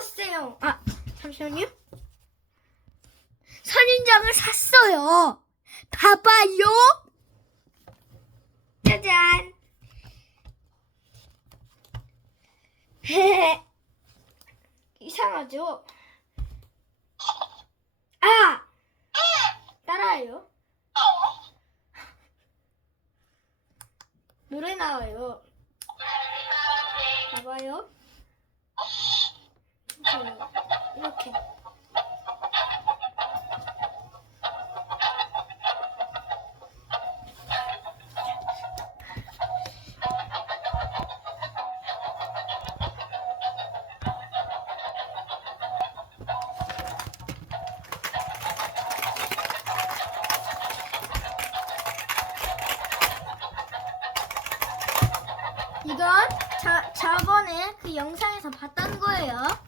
샀어요. 아, 잠시만요. 선인장을 샀어요. 봐봐요. 짜잔. 이상하죠? 아! 따라해요. 노래 나와요. 봐봐요. 이렇게 이건 자, 저번에 그 영상에서 봤던 거예요.